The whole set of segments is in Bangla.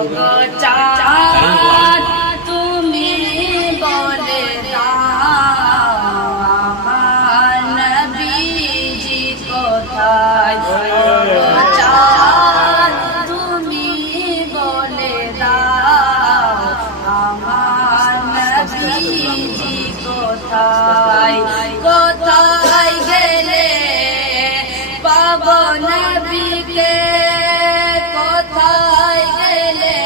ওগো চাঁদ তুমি বলে দাও আমার নবীজি কোথায় ওগো চাঁদ তুমি বলে দাও আমার নবীজি কোথায় কোথায় গেলে পাবো নবীকে কোথায় গেলে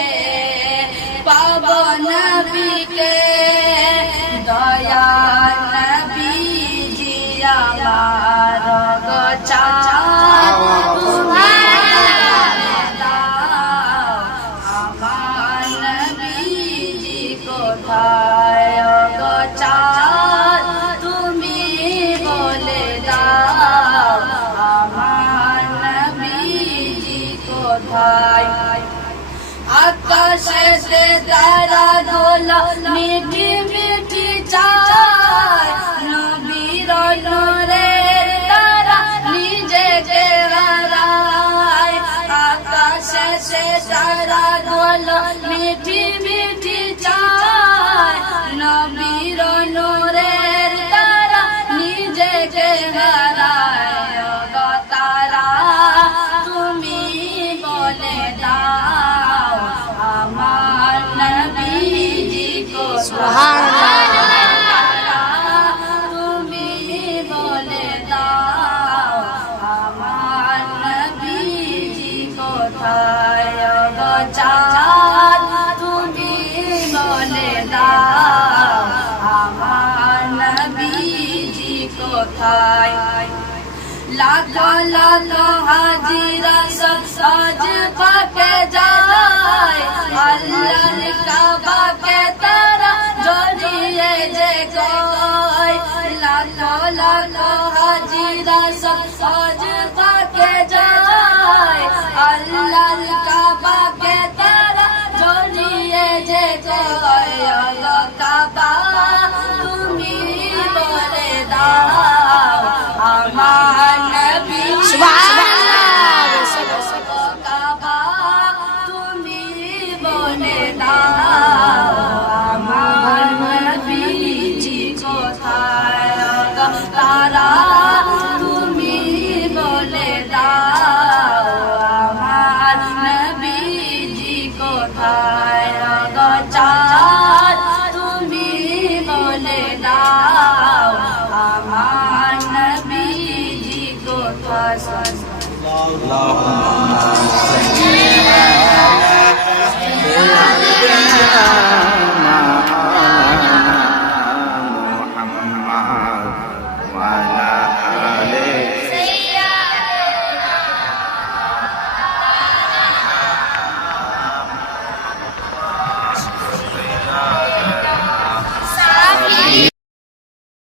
পাবো নবীকে দয়াল নবীজি আমার গো চাঁদ তুমি বলে দাও আমার নবীজি কোথায় গো চাঁদ তুমি বলে দাও আমার নবীজি কোথায় আকাশেতে তারা দোলা মিঠি মিঠি চায় নবীর নূরের তারা নিজেকে হারায় আকাশেতে তারা দোলা মিঠি মিঠি চায় নবীর নূরের তারা নিজেকে হারায় ওগো তারা তুমি বলে দাও আমার নবীজি কোথায় তুমি বলে দাও আমার নবীজি কোথায় ওগো চাঁদ তুমি বলে দাও আমার নবীজি কোথায় লাখো লাখো হাজিরা সব সাজ পাকে যায় আল্লাহর কাবাকে তারা জড়িয়ে যে কয় লাখো লাখো হাজিরা সব সাজ পাকে যায় আল্লাহর কাবাকে তারা জড়িয়ে যে কয় ওগো কাবা তুমি বলে দাও আমার নবী কাবা তুমি বলে দাও আমার নবীজি কোথায় ওগো তারা তুমি বলে দাও আমার নবীজি কোথায় ওগো চাঁদ তুমি বলে দাও আমার নবীজি কোথায়